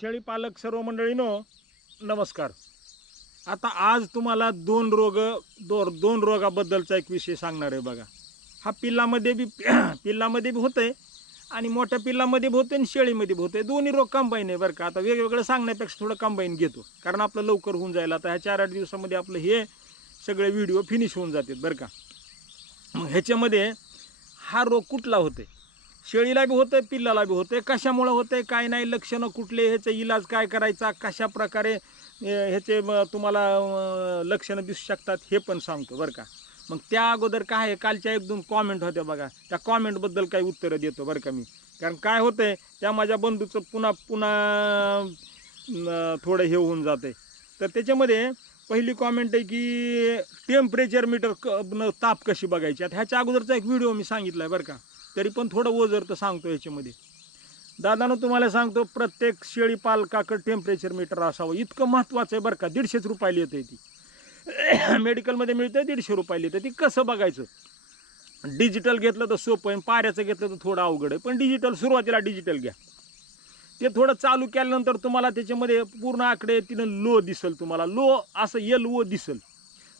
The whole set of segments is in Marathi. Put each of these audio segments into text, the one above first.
शेळी पालक सर्व मंडळीनो नमस्कार. आता आज तुम्हाला दोन रोग दो दोन रोगाबद्दलचा एक विषय सांगणार आहे बघा. हा पिल्लामध्ये बी पिल्लामध्ये बी होतंय आणि मोठ्या पिल्लामध्ये बी होते आणि शेळीमध्ये बी होते दोन्ही रोग कंबाईन आहे बरं का. आता वेगवेगळं सांगण्यापेक्षा थोडं कंबाईन घेतो. कारण आपलं लवकर होऊन जाईल. आता ह्या चार आठ दिवसामध्ये आपलं हे सगळे व्हिडिओ फिनिश होऊन जातात बरं का. मग ह्याच्यामध्ये हा रोग कुठला होते शेळीला बी होतं पिल्लाला बी होतं कशामुळं होतं काय नाही लक्षणं कुठले ह्याचा इलाज काय करायचा कशा प्रकारे ह्याचे तुम्हाला लक्षणं दिसू शकतात हे पण सांगतो बरं का. मग त्या अगोदर काय आहे कालच्या एक दोन कॉमेंट होत्या बघा. त्या कॉमेंटबद्दल काही उत्तरं देतो बरं का मी. कारण काय होतंय त्या माझ्या बंधूचं पुन्हा पुन्हा थोडं हे होऊन जाते तर त्याच्यामध्ये पहिली कॉमेंट आहे की टेम्परेचर मीटर क ताप कशी बघायची? आता ह्याच्या अगोदरचा एक व्हिडिओ मी सांगितला आहे बरं का. तरी पण थोडं ओझर तर सांगतो याच्यामध्ये. दादानं तुम्हाला सांगतो प्रत्येक शेळी पालकाकडं टेम्परेचर मीटर असावं. इतकं महत्त्वाचं आहे बरं का दीडशेच रुपयाला येते ती. मेडिकलमध्ये मिळतं दीडशे रुपयाला येतं ती कसं बघायचं? डिजिटल घेतलं तर सोपं आहे पाऱ्याचं घेतलं तर थोडं अवघड आहे. पण डिजिटल सुरुवातीला डिजिटल घ्या. ते थोडं चालू केल्यानंतर तुम्हाला त्याच्यामध्ये पूर्ण आकडे तिनं लो दिसल तुम्हाला. लो असं एल ओ दिसल.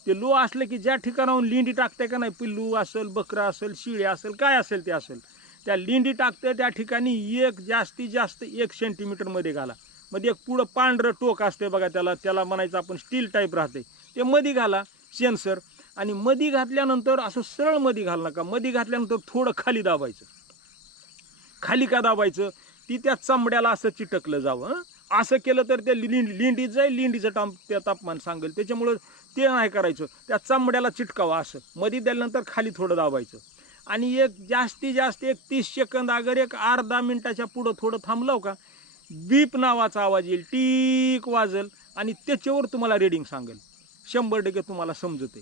ते लो असलं की ज्या ठिकाणाहून लिंडी टाकते का नाही पिल्लू असेल बकरा असेल शिळे असेल काय असेल ते असेल त्या लिंडी टाकते त्या ठिकाणी एक जास्तीत जास्त एक सेंटीमीटरमध्ये घाला. मध्ये एक पुढं पांढरं टोक असते बघा त्याला त्याला म्हणायचं आपण स्टील टाईप राहते ते मधी घाला सेन्सर आणि मधी घातल्यानंतर असं सरळ मधी घाल नका. मधी घातल्यानंतर थोडं खाली दाबायचं. खाली का दाबायचं? ती त्या चांबड्याला असं चिटकलं जावं असं केलं तर ते लिंड लिंडीचं आहे लिंडीचं ताप ते तापमान सांगेल. त्याच्यामुळं ते नाही करायचं. त्या चांबड्याला चिटकावं असं. मध्ये दिल्यानंतर खाली थोडं दाबायचं. आणि एक जास्तीत जास्त एक तीस सेकंद अगर एक अर्धा मिनटाच्या पुढं थोडं थांबलं का बीप नावाचा आवाज येईल टीक वाजेल आणि त्याच्यावर तुम्हाला रेडिंग सांगेल. शंभर टक्के तुम्हाला समजते.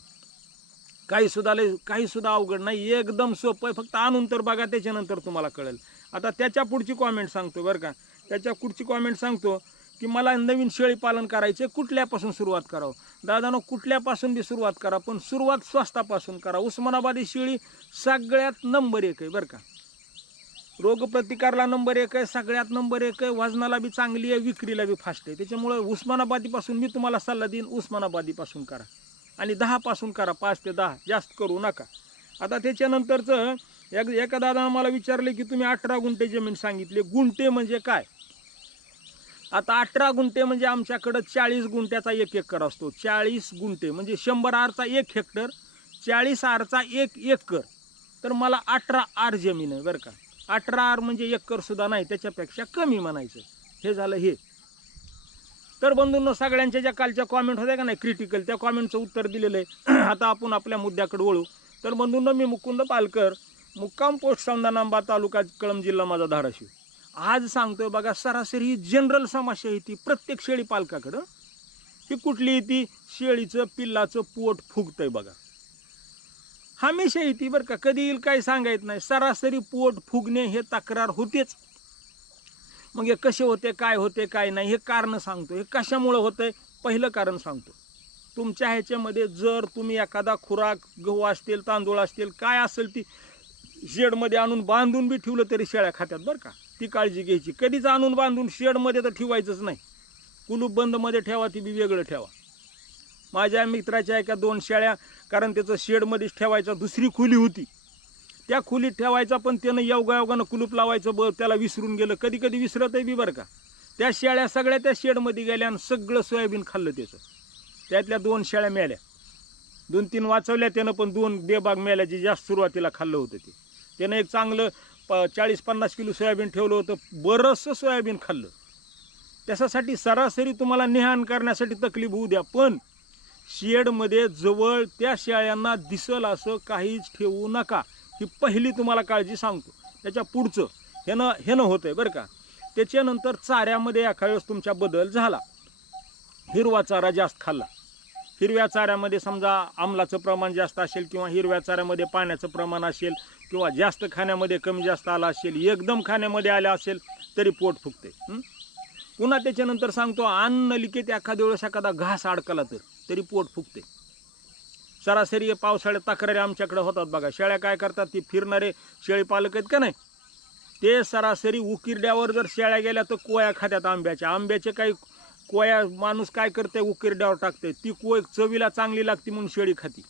काही सुद्धा लय काही सुद्धा अवघड नाही. एकदम सोपं आहे. फक्त आणून तर बघा त्याच्यानंतर तुम्हाला कळेल. आता त्याच्या पुढची कॉमेंट सांगतो बरं का. त्याच्या कुठची कॉमेंट सांगतो की मला नवीन शेळी पालन करायचे कुठल्यापासून सुरुवात करावं? दादानं कुठल्यापासून बी सुरुवात करा पण सुरुवात स्वस्तापासून करा. उस्मानाबादी शेळी सगळ्यात नंबर एक आहे बरं का? रोगप्रतिकारला नंबर एक आहे सगळ्यात नंबर एक आहे वजनाला बी चांगली आहे विक्रीला बी फास्ट आहे. त्याच्यामुळं उस्मानाबादीपासून मी तुम्हाला सल्ला देईन उस्मानाबादीपासून करा. आणि दहापासून करा पाच ते दहा जास्त करू नका. आता त्याच्यानंतरचं एक एका दादानं मला विचारले की तुम्ही अठरा गुंठे जमीन सांगितले. गुंठे म्हणजे काय? आता अठरा गुंठे म्हणजे आमच्याकडं चाळीस गुंठ्याचा एक एकर असतो. चाळीस गुंठे म्हणजे शंभर आरचा एक हेक्टर चाळीस आरचा एक एकर. तर मला अठरा आर जमीन आहे बरं का. अठरा आर म्हणजे एकरसुद्धा नाही त्याच्यापेक्षा कमी म्हणायचं. हे झालं हे. तर बंधूंनो सगळ्यांच्या ज्या कालच्या कॉमेंट होत्या का नाही क्रिटिकल त्या कॉमेंटचं उत्तर दिलेलं आहे. आता आपण आपल्या मुद्द्याकडे वळू. तर बंधूंनो मी मुकुंद पालकर मुक्काम पोस्ट संदानांबा तालुका कळम जिल्हा माझा धाराशिव. आज सांगतोय बघा सरासरी ही जनरल समस्या आहे ती प्रत्येक शेळी पालकाकडं. ही कुठली येते शेळीचं पिल्लाचं पोट फुगतंय बघा. हमेशा येते बरं का कधी येईल काय सांगायचं नाही. सरासरी पोट फुगणे हे तक्रार होतेच. मग हे कसे होते काय होते काय नाही हे कारण सांगतो. हे कशामुळं होतंय? पहिलं कारण सांगतो. तुमच्या ह्याच्यामध्ये जर तुम्ही एखादा खुराक गहू असतील तांदूळ असतील काय असेल ती शेडमध्ये आणून बांधून बी ठेवलं तरी शेळ्या खात्यात बरं का. ती काळजी घ्यायची. कधीच आणून बांधून शेडमध्ये तर ठेवायचंच नाही. कुलूप बंदमध्ये ठेवा ती बी वेगळं ठेवा. माझ्या मित्राच्या एका दोन शेळ्या कारण त्याचं शेडमध्येच ठेवायचा दुसरी खुली होती. त्या खोलीत ठेवायचा पण त्यानं योगायोगानं कुलूप लावायचं ब त्याला विसरून गेलं. कधी कधी विसरतही बी बरं का. त्या शेळ्या सगळ्या त्या शेडमध्ये गेल्या आणि सगळं सोयाबीन खाल्लं त्याचं. त्यातल्या दोन शेळ्या मेल्या. दोन तीन वाचवल्या त्यानं पण दोन बेबाग मेल्याची जास्त सुरुवातीला खाल्लं होतं ते. त्यानं एक चांगलं प चाळीस पन्नास किलो सोयाबीन ठेवलं होतं बरंचसं सोयाबीन खाल्लं. त्याच्यासाठी सरासरी तुम्हाला निहान करण्यासाठी तकलीफ होऊ द्या पण शेडमध्ये जवळ त्या शेळ्यांना दिसल असं काहीच ठेवू नका. ही पहिली तुम्हाला काळजी सांगतो. त्याच्या पुढचं ह्यानं ह्यानं होतंय बरं का. त्याच्यानंतर चाऱ्यामध्ये एखाद्या वेळेस तुमच्या बदल झाला. हिरवा चारा जास्त खाल्ला. हिरव्या चाऱ्यामध्ये समजा आमलाचं प्रमाण जास्त असेल किंवा हिरव्या चाऱ्यामध्ये पाण्याचं प्रमाण असेल किंवा जास्त खाण्यामध्ये कमी जास्त आला असेल एकदम खाण्यामध्ये आला असेल तरी पोट फुगते पुन्हा त्याच्यानंतर सांगतो अन्न नलिकेत एखाद्या वेळेस एखादा घास अडकला तर तरी पोट फुगते सरासरी पावसाळ्यात तक्रारी आमच्याकडे होतात बघा. शेळ्या काय करतात ती फिरणारे शेळी पालक आहेत का नाही? ते सरासरी उकिरड्यावर जर शेळ्या गेल्या तर कोया खात्यात आंब्याच्या. आंब्याचे काही कोया माणूस काय करते उकिरड्यावर टाकते ती कोय चवीला चांगली लागते म्हणून शेळी खाती.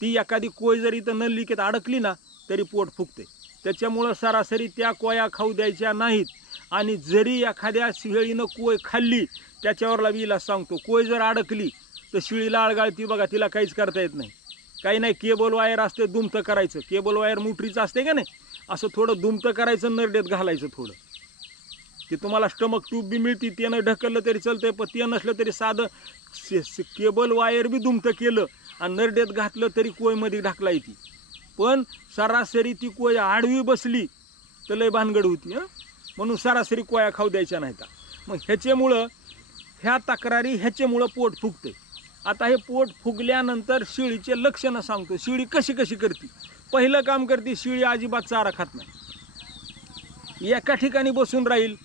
ती एखादी कोय जर इथं नलिकेत अडकली ना तरी पोट फुगते. त्याच्यामुळं सरासरी त्या कोया खाऊ द्यायच्या नाहीत. आणि जरी एखाद्या शिळीनं कोय खाल्ली त्याच्यावरला विला सांगतो कोय जर अडकली तर शिळीला अळगाळती बघा तिला काहीच करता येत नाही. काही नाही केबल वायर असते दुमतं करायचं. केबल वायर मुठरीचं असते का नाही? असं थोडं दुमतं करायचं नरडेत घालायचं थोडं. ते तुम्हाला स्टमक ट्यूब बी मिळते त्यानं ढकललं तरी चालतंय पण ते नसलं तरी साधं से- केबल वायर बी दुमतं केलं आणि नरडेत घातलं तरी कोयमध्ये ढकला येते पण सरासरी ती कोया आडवी बसली तर लय भानगड होती हं? म्हणून सरासरी कोया खाऊ द्यायच्या नाहीत. मग ह्याच्यामुळं ह्या तक्रारी ह्याच्यामुळं पोट फुगते. आता हे पोट फुगल्यानंतर शिळीचे लक्षणं सांगतो. शिळी कशी कशी करते? पहिलं काम करते शिळी अजिबात चारा खात नाही. एका ठिकाणी बसून राहील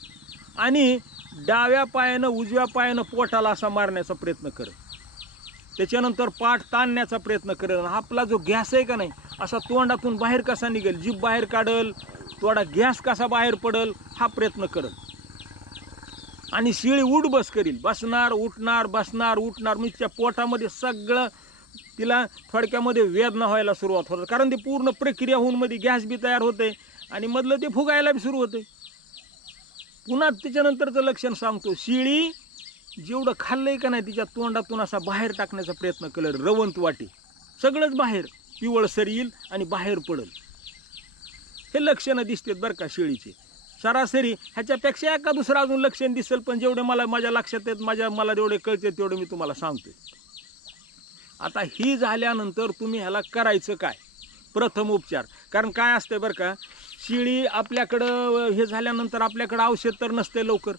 आणि डाव्या पायानं उजव्या पायानं पोटाला असा मारण्याचा प्रयत्न करत. त्याच्यानंतर पाठ ताणण्याचा प्रयत्न करेल. आपला जो गॅस आहे का नाही असा तोंडातून बाहेर कसा निघेल? जीभ बाहेर काढल थोडा गॅस कसा बाहेर पडल हा प्रयत्न करल. आणि शिळी उठ बस करील. बसणार उठणार बसणार उठणार. म्हणजे पोटामध्ये सगळं तिला थोडक्यामध्ये वेदना व्हायला सुरुवात होतात कारण ती पूर्ण प्रक्रिया होऊन मध्ये गॅस बी तयार होते आणि मधलं ते फुगायला बी सुरू होते. पुन्हा त्याच्यानंतरचं लक्षण सांगतो. शिळी जेवढं खाल्लंय का नाही तिच्या तोंडातून असा बाहेर टाकण्याचा प्रयत्न केला रवंत वाटी. सगळंच बाहेर. पिवळसर येईल आणि बाहेर पडल. हे लक्षणं दिसतात बरं का शेळीचे. सरासरी ह्याच्यापेक्षा एका दुसरं अजून लक्षण दिसेल पण जेवढे मला माझ्या लक्षात येत माझ्या मला जेवढे कळते तेवढे मी तुम्हाला सांगते आता ही झाल्यानंतर तुम्ही ह्याला करायचं काय? प्रथम उपचार. कारण काय असते बरं का शिळी आपल्याकडं हे झाल्यानंतर आपल्याकडं औषध तर नसते लवकर.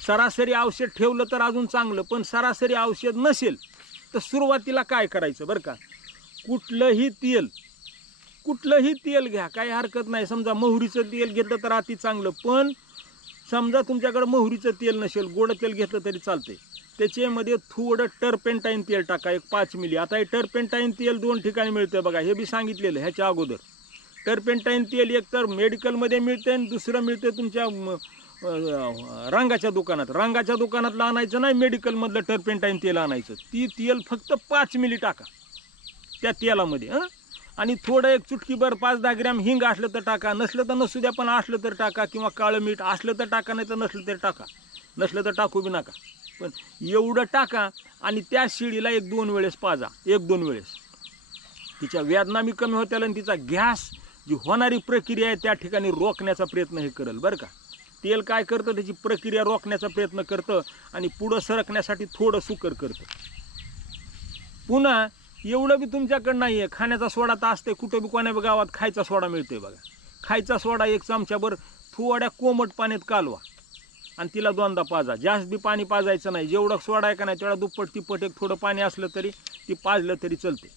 सरासरी औषध ठेवलं तर अजून चांगलं पण सरासरी औषध नसेल तर सुरुवातीला काय करायचं बरं का? कुठलंही तेल कुठलंही तेल घ्या काही हरकत नाही. समजा मोहरीचं तेल घेतलं तर अति चांगलं पण समजा तुमच्याकडं मोहरीचं तेल नसेल गोड तेल घेतलं तरी चालते त्याच्यामध्ये थोडं टर्पेंटाईन तेल टाका एक पाच मिली. आता हे टर्पेंटाईन तेल दोन ठिकाणी मिळतं बघा हे बी सांगितलेलं ह्याच्या अगोदर. टर्पेंटाईन तेल एक तर मेडिकलमध्ये मिळते आणि दुसरं मिळतं तुमच्या रंगाच्या दुकानात. रंगाच्या दुकानातलं आणायचं नाही मेडिकलमधलं टर्पेंटाईन तेल आणायचं. ती तेल फक्त पाच मिली टाका. त्या तेलामध्ये हं? आणि थोडं एक चुटकीभर पाच दहा ग्रॅम हिंग असलं तर टाका नसलं तर नसू द्या पण असलं तर टाका किंवा काळं मीठ असलं तर टाका नाही तर नसलं तर टाका. नसलं तर टाकू बी नका. पण एवढं टाका आणि त्या शिडीला एक दोन वेळेस पाजा. एक दोन वेळेस. तिच्या वेदना मी कमी होत्याला आणि तिचा गॅस जी होणारी प्रक्रिया आहे त्या ठिकाणी रोखण्याचा प्रयत्न हे करेल बरं का? तेल काय करतं त्याची प्रक्रिया रोखण्याचा प्रयत्न करतं आणि पुढं सरकण्यासाठी थोडं सुकर करतं. पुन्हा एवढं बी तुमच्याकडं नाही आहे खाण्याचा सोडा तर असते कुठं बी कोण्या बी गावात खायचा सोडा मिळतोय बघा. खायचा सोडा एक चमच्याभर थोड्या कोमट पाण्यात कालवा आणि तिला दोनदा पाजा. जास्त बी पाणी पाजायचं नाही. जेवढं सोडा आहे का नाही तेवढा दुप्पट तिप्पट एक थोडं पाणी असलं तरी ती पाजलं तरी चालते.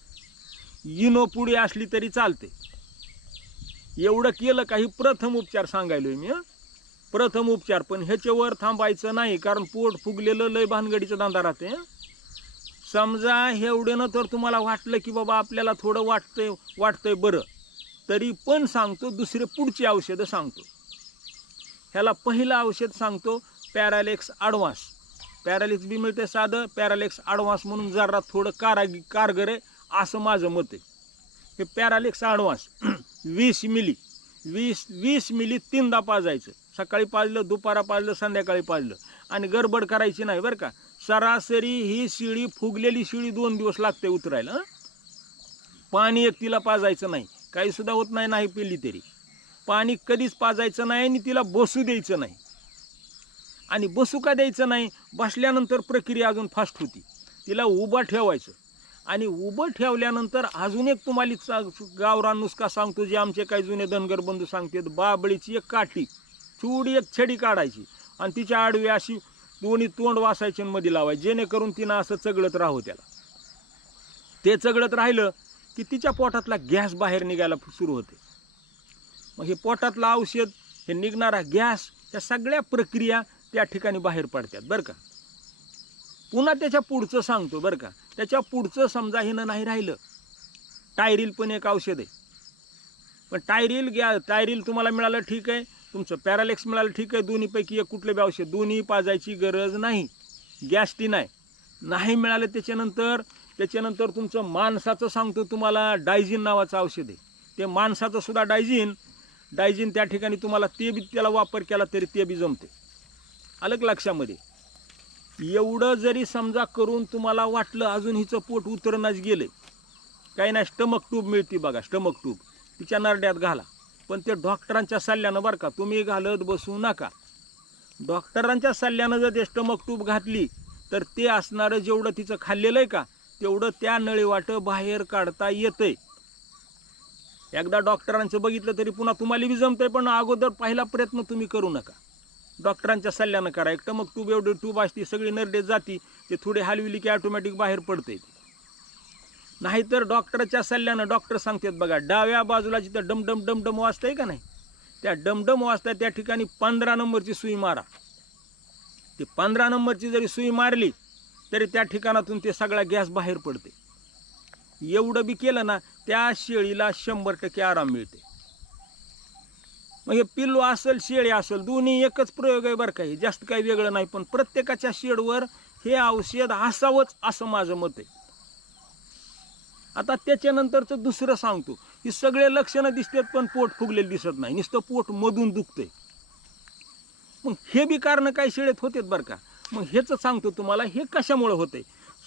इनो पुढे असली तरी चालते. एवढं केलं काही प्रथम उपचार सांगायलोय मी प्रथम उपचार पण ह्याच्यावर थांबायचं नाही कारण पोट फुगलेलं लय भानगडीचा धंदा राहते. समजा एवढ्यानं तर तुम्हाला वाटलं की बाबा आपल्याला थोडं वाटतंय वाटतंय बरं. तरी पण सांगतो दुसरे पुढची औषधं सांगतो. ह्याला पहिलं औषध सांगतो पॅरालेक्स ॲडव्हान्स. पॅरालेक्स बी मिळते साधं पॅरालेक्स ॲडव्हान्स म्हणून जरा थोडं कारागी कारगर आहे असं माझं मत आहे. हे पॅरालेक्स ॲडव्हान्स वीस मिली वीस वीस मिली तीनदा पाजायचं. सकाळी पाजलं दुपारा पाजलं संध्याकाळी पाजलं आणि गडबड करायची नाही बरं का. सरासरी ही शिळी फुगलेली शिळी दोन दिवस लागते उतरायला पाणी एक तिला पाजायचं नाही. काही सुद्धा होत नाही नाही पिली तरी. पाणी कधीच पाजायचं नाही आणि तिला बसू द्यायचं नाही. आणि बसू का द्यायचं नाही? बसल्यानंतर प्रक्रिया अजून फास्ट होती. तिला उभं ठेवायचं. आणि उभं ठेवल्यानंतर अजून एक तुम्हाला गावरा गावरान नुसका सांगतो जे आमचे काही जुने धनगर बंधू सांगतात बाबळीची एक काठी. चिवडी एक छडी काढायची. आणि तिच्या आडवी अशी दोन्ही तोंड वासायची मध्ये लावायचे. जेणेकरून तिनं असं चगळत राहू त्याला. ते चगळत राहिलं की तिच्या पोटातला गॅस बाहेर निघायला सुरू होते. मग हे पोटातलं औषध हे निघणारा गॅस या सगळ्या प्रक्रिया त्या ठिकाणी बाहेर पडतात बरं का? पुन्हा त्याच्या पुढचं सांगतो बरं का? त्याच्या पुढचं समजा हिनं नाही राहिलं. टायरील पण एक औषध आहे. पण टायरील गॅ टायरील तुम्हाला मिळालं ठीक आहे. तुमचं पॅरालेक्स मिळालं ठीक आहे दोन्हीपैकी एक कुठले बी औषध. दोन्ही पाजायची गरज नाही. गॅस्टी नाही नाही मिळालं त्याच्यानंतर त्याच्यानंतर तुमचं माणसाचं सांगतो तुम्हाला डायजिन नावाचं औषध आहे. ते माणसाचं सुद्धा डायजिन डायजिन त्या ठिकाणी तुम्हाला ते बी त्याला वापर केला तरी ते बी जमते. अलग लक्षामध्ये. एवढं जरी समजा करून तुम्हाला वाटलं अजून हिचं पोट उतरणच गेलं काही नाही स्टमक ट्यूब मिळते बघा स्टमक ट्यूब तिच्या नरड्यात घाला. पण ते डॉक्टरांच्या सल्ल्यानं बरं का तुम्ही घालत बसू नका. डॉक्टरांच्या सल्ल्यानं जर ते स्टमक टूप घातली तर ते असणारं जेवढं तिचं खाल्लेलं आहे का तेवढं त्या नळीवाटं बाहेर काढता येतंय. एकदा डॉक्टरांचं बघितलं तरी पुन्हा तुम्हाला बी जमतंय पण अगोदर पहिला प्रयत्न तुम्ही करू नका. डॉक्टरांच्या सल्ल्यानं करा. एक टमक ट्यूब एवढी ट्यूब असते सगळी नरडे जाती ते थोडे हलविली की ऑटोमॅटिक बाहेर पडते नाहीतर डॉक्टरच्या सल्ल्यानं डॉक्टर सांगतात बघा डाव्या बाजूला जिथं डमडम डमडम आहे का नाही त्या डमडम वाजता त्या ठिकाणी पंधरा नंबरची सुई मारा. ते पंधरा नंबरची जरी सुई मारली तरी त्या ठिकाणातून ते सगळा गॅस बाहेर पडते एवढं बी केलं ना त्या शेळीला शंभर टक्के आराम मिळते मग हे पिल्लू असेल शेळी असेल दोन्ही एकच प्रयोग आहे बरं काही जास्त काही वेगळं नाही पण प्रत्येकाच्या शेडवर हे औषध असावंच असं माझं मत आहे. आता त्याच्यानंतरचं दुसरं सांगतो. की सगळे लक्षणं दिसतात पण पोट फुगलेलं दिसत नाही. नुसतं पोट मधून दुखतंय. मग हे बी कारण काही शेळेत होतेत बरं का? मग हेच सांगतो तुम्हाला हे कशामुळे होते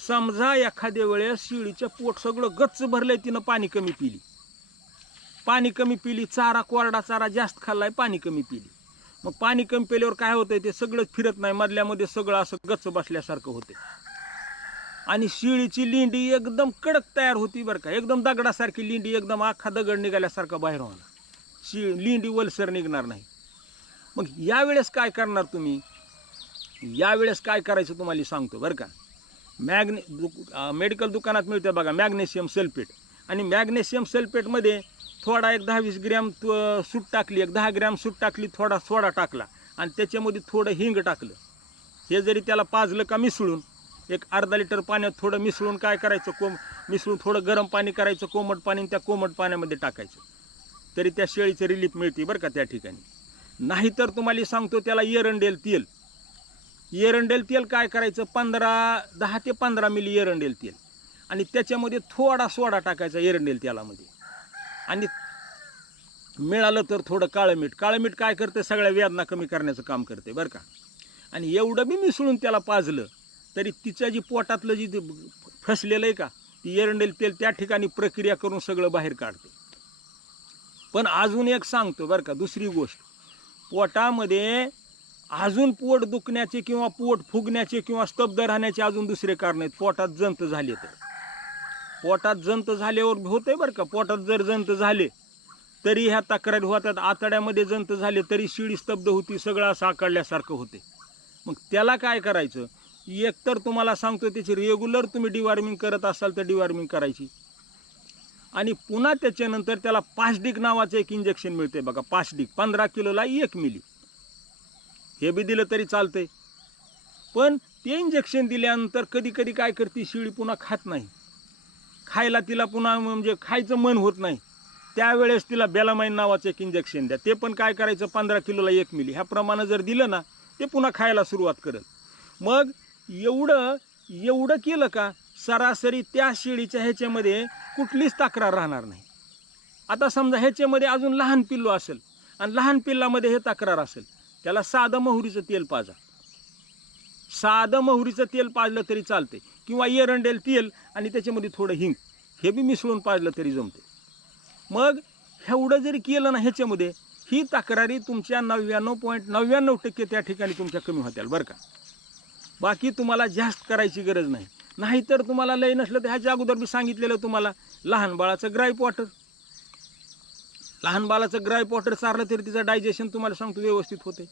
समजा एखाद्या वेळेस शेळीचं पोट सगळं गच्च भरलंय तिनं पाणी कमी पिली. पाणी कमी पिली चारा कोरडा चारा जास्त खाल्लाय पाणी कमी पिली. मग पाणी कमी पिल्यावर काय होतंय? ते सगळं फिरत नाही मधल्यामध्ये सगळं असं गच्च बसल्यासारखं होते आणि शिळीची लिंडी एकदम कडक तयार होती बरं का. एकदम दगडासारखी लिंडी एकदम अख्खा दगड निघाल्यासारखा बाहेर होणार. शि लिंडी वलसर निघणार नाही. मग यावेळेस काय करणार तुम्ही? यावेळेस काय करायचं तुम्हाला सांगतो बरं का. मॅग्ने दु मेडिकल दुकानात मिळते बघा मॅग्नेशियम सल्फेट. आणि मॅग्नेशियम सल्फेटमध्ये थोडा एक दहा वीस ग्रॅम सूट टाकली एक दहा ग्रॅम सूट टाकली थोडा सोडा टाकला. आणि त्याच्यामध्ये थोडं हिंग टाकलं. हे जरी त्याला पाजलं का मिसळून एक अर्धा लिटर पाण्यात थोडं मिसळून काय करायचं? कोम मिसळून थोडं गरम पाणी करायचं कोमट पाणी आणि त्या कोमट पाण्यामध्ये टाकायचं. तरी त्या शेळीचं रिलीफ मिळते बरं का त्या ठिकाणी. नाहीतर तुम्हाला सांगतो त्याला एरंडेल तेल. एरंडेल तेल काय करायचं? पंधरा दहा ते पंधरा मिली एरंडेल तेल. आणि त्याच्यामध्ये थोडा सोडा टाकायचा एरंडेल तेलामध्ये. आणि मिळालं तर थोडं काळं मीठ. काळं मीठ काय करते? सगळ्या वेदना कमी करण्याचं काम करते बरं का. आणि एवढं बी मिसळून त्याला पाजलं तरी तिचं जी पोटातलं जी फसलेलं आहे का ती एरंडेल तेल त्या ठिकाणी प्रक्रिया करून सगळं बाहेर काढते. पण अजून एक सांगतो बरं का दुसरी गोष्ट. पोटामध्ये अजून पोट दुखण्याचे किंवा पोट फुगण्याचे किंवा स्तब्ध राहण्याचे अजून दुसरे कारण आहेत. पोटात जंत झाले तर. पोटात जंत झाल्यावर होते बरं का पोटात जर जंत झाले तरी ह्या तक्रारी होतात. आतड्यामध्ये जंत झाले तरी शिडी स्तब्ध होती सगळं असं आकडल्यासारखं होते. मग त्याला काय करायचं? एकतर तुम्हाला सांगतो त्याची रेग्युलर तुम्ही डिवॉर्मिंग करत असाल तर डिवॉर्मिंग करायची. आणि पुन्हा त्याच्यानंतर त्याला पाचडिक नावाचं एक इंजेक्शन मिळते बघा पाचडिक पंधरा किलोला एक मिली हे बी दिलं तरी चालतंय. पण ते इंजेक्शन दिल्यानंतर कधी कधी काय करते शिळी पुन्हा खात नाही. खायला तिला पुन्हा म्हणजे खायचं मन होत नाही. त्यावेळेस तिला बेलामाईन नावाचं एक इंजेक्शन द्या. ते पण काय करायचं पंधरा किलोला एक मिली ह्या प्रमाणे जर दिलं ना ते पुन्हा खायला सुरुवात करेल. मग एवढं एवढं केलं का सरासरी त्या शेळीच्या ह्याच्यामध्ये कुठलीच तक्रार राहणार नाही. आता समजा ह्याच्यामध्ये अजून लहान पिल्लू असेल आणि लहान पिल्लामध्ये हे तक्रार असेल त्याला साधं मोहरीचं तेल पाजा. साधं मोहरीचं तेल पाजलं तरी चालते किंवा एरंडेल तेल आणि त्याच्यामध्ये थोडं हिंग हे बी मिसळून पाजलं तरी जमते मग एवढं जरी केलं ना ह्याच्यामध्ये ही तक्रारी तुमच्या नव्याण्णव पॉईंट नव्याण्णव टक्के त्या ठिकाणी तुमच्या कमी होत्याल बरं का? बाकी तुम्हाला जास्त करायची गरज नाही. नाहीतर तुम्हाला लय नसलं तर ह्याच्या अगोदर मी सांगितलेलं तुम्हाला लहान बाळाचं ग्राईप वॉटर. लहान बाळाचं ग्राईप वॉटर चारलं तरी तिचं डायजेशन तुम्हाला सांगतो व्यवस्थित होते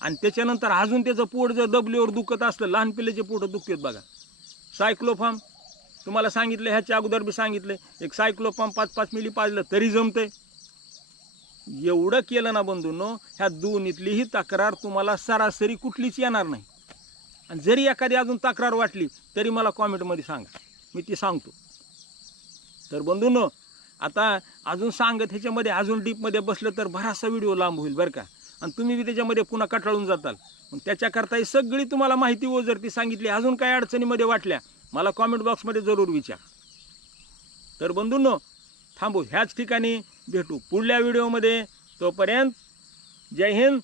आणि त्याच्यानंतर अजून त्याचं पोट जर दबलीवर दुखत असलं लहान पिल्ल्याचे पोटं दुखतात बघा. सायक्लोफार्म तुम्हाला सांगितलं ह्याच्या अगोदर बी सांगितलं एक सायक्लोफार्म पाच पाच मिली पाजलं तरी जमतंय. एवढं केलं ना बंधूंनो ह्या दोन्हीतलीही तक्रार तुम्हाला सरासरी कुठलीच येणार नाही. आणि जरी एखादी अजून तक्रार वाटली तरी मला कॉमेंटमध्ये सांगा. मी ती सांगतो. तर बंधूंनो आता अजून सांगत ह्याच्यामध्ये अजून डीपमध्ये बसलं तर बराचसा व्हिडिओ लांब होईल बरं का. आणि तुम्ही बी त्याच्यामध्ये पुन्हा कटाळून जाताल. मग त्याच्याकरता ही सगळी तुम्हाला माहिती व जर ती सांगितली अजून काय अडचणीमध्ये वाटल्या मला कॉमेंट बॉक्समध्ये जरूर विचार. तर बंधूंनो थांबू. ह्याच ठिकाणी भेटू पुढल्या व्हिडिओमध्ये. तोपर्यंत जय हिंद.